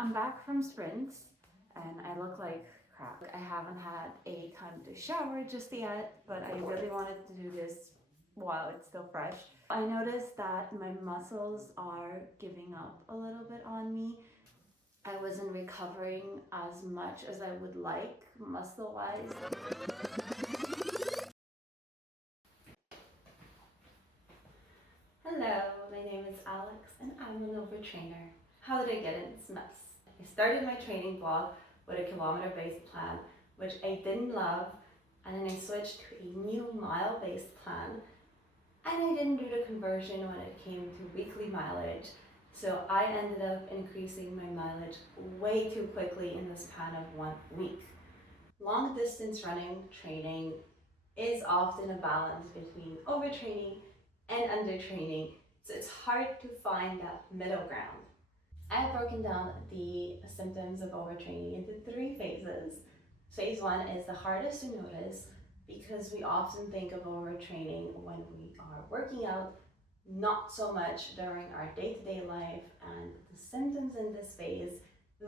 I'm back from sprints and I look like crap. I haven't had a time to shower just yet, but I really wanted to do this while it's still fresh. I noticed that my muscles are giving up a little bit on me. I wasn't recovering as much as I would like muscle-wise. Hello, my name is Alex and I'm an overtrainer. How did I get in this mess? I started my training blog with a kilometer-based plan, which I didn't love, and then I switched to a new mile-based plan, and I didn't do the conversion when it came to weekly mileage, so I ended up increasing my mileage way too quickly in the span of 1 week. Long distance running training is often a balance between overtraining and undertraining, so it's hard to find that middle ground. I've broken down the symptoms of overtraining into 3 phases. Phase 1 is the hardest to notice because we often think of overtraining when we are working out, not so much during our day-to-day life, and the symptoms in this phase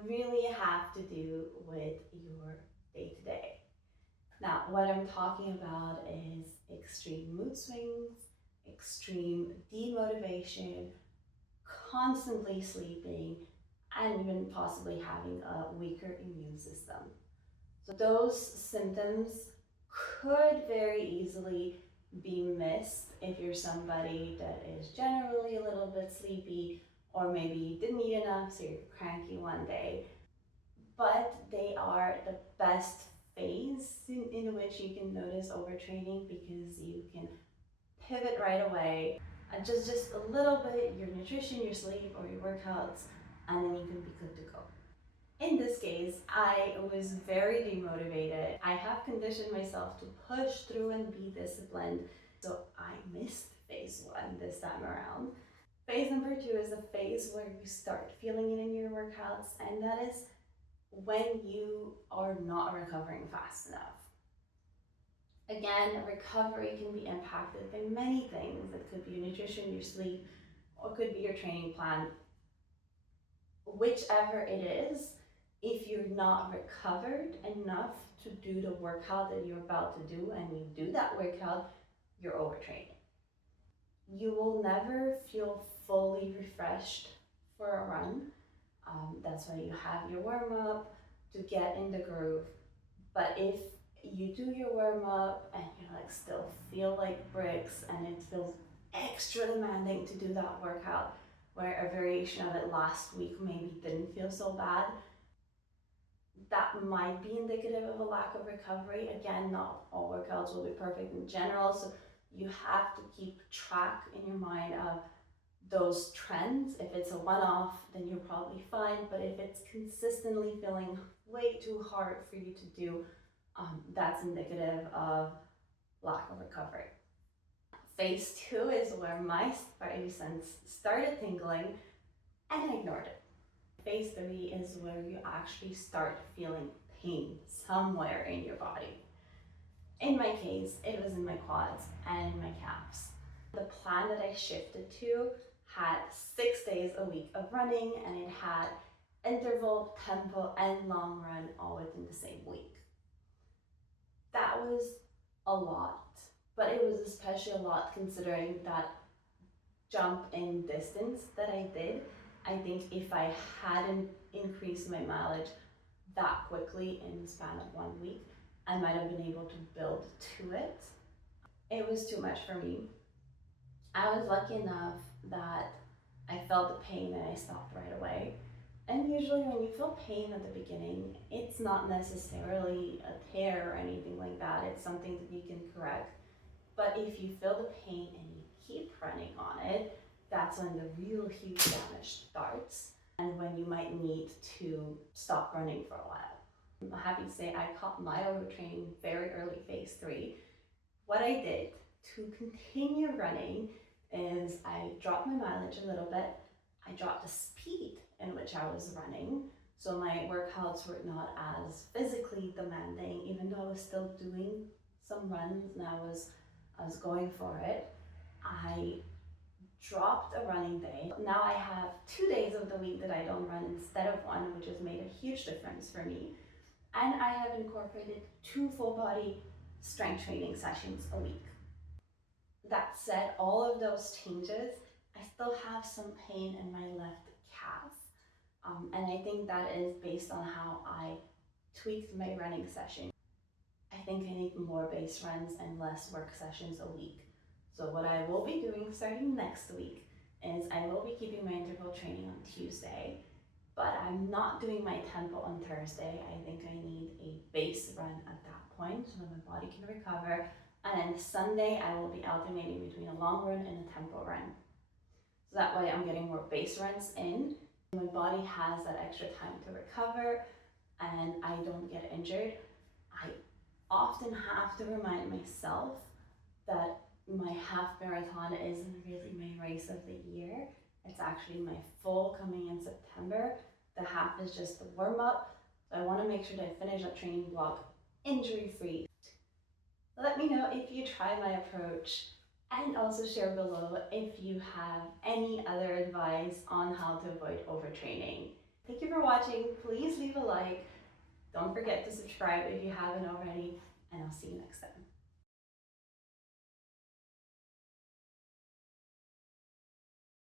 really have to do with your day-to-day. Now, what I'm talking about is extreme mood swings, extreme demotivation, constantly sleeping, and even possibly having a weaker immune system. So those symptoms could very easily be missed if you're somebody that is generally a little bit sleepy, or maybe you didn't eat enough so you're cranky one day. But they are the best phase in which you can notice overtraining, because you can pivot right away, adjust just a little bit your nutrition, your sleep, or your workouts, and then you can be good to go. In this case, I was very demotivated. I have conditioned myself to push through and be disciplined, so I missed phase 1 this time around. Phase number 2 is the phase where you start feeling it in your workouts, and that is when you are not recovering fast enough. Again, recovery can be impacted by many things. It could be your nutrition, your sleep, or it could be your training plan. Whichever it is, if you're not recovered enough to do the workout that you're about to do, and you do that workout, you're overtraining. You will never feel fully refreshed for a run. That's why you have your warm-up to get in the groove. But if you do your warm-up and you still feel like bricks, and it feels extra demanding to do that workout, where a variation of it last week maybe didn't feel so bad, that might be indicative of a lack of recovery. Again, not all workouts will be perfect in general, so you have to keep track in your mind of those trends. If it's a one-off, then you're probably fine, but if it's consistently feeling way too hard for you to do, that's indicative of lack of recovery. Phase 2 is where my spidey sense started tingling and I ignored it. Phase 3 is where you actually start feeling pain somewhere in your body. In my case, it was in my quads and in my calves. The plan that I shifted to had 6 days a week of running, and it had interval, tempo, and long run all within the same week. That was a lot, but it was especially a lot considering that jump in distance that I did. I think if I hadn't increased my mileage that quickly in the span of 1 week, I might have been able to build to it. It was too much for me. I was lucky enough that I felt the pain and I stopped right away. And usually when you feel pain at the beginning, it's not necessarily a tear or anything like that. It's something that you can correct. But if you feel the pain and you keep running on it, that's when the real huge damage starts, and when you might need to stop running for a while. I'm happy to say I caught my overtraining very early, phase 3. What I did to continue running is I dropped my mileage a little bit. I dropped the speed in which I was running, so my workouts were not as physically demanding, even though I was still doing some runs and I was going for it. I dropped a running day. Now I have 2 days of the week that I don't run instead of one, which has made a huge difference for me. And I have incorporated 2 full body strength training sessions a week. That said, all of those changes, I still have some pain in my left calf. And I think that is based on how I tweaked my running session. I think I need more base runs and less work sessions a week. So what I will be doing starting next week is I will be keeping my interval training on Tuesday, but I'm not doing my tempo on Thursday. I think I need a base run at that point so that my body can recover. And then Sunday, I will be alternating between a long run and a tempo run. So that way I'm getting more base runs in. My body has that extra time to recover and I don't get injured. I often have to remind myself that my half marathon isn't really my race of the year. It's actually my full coming in September. The half is just the warm up. So I want to make sure that I finish that training block injury free. Let me know if you try my approach and also share below if you have any other advice on how to avoid overtraining. Thank you for watching. Please leave a like. Don't forget to subscribe if you haven't already, and I'll see you next time.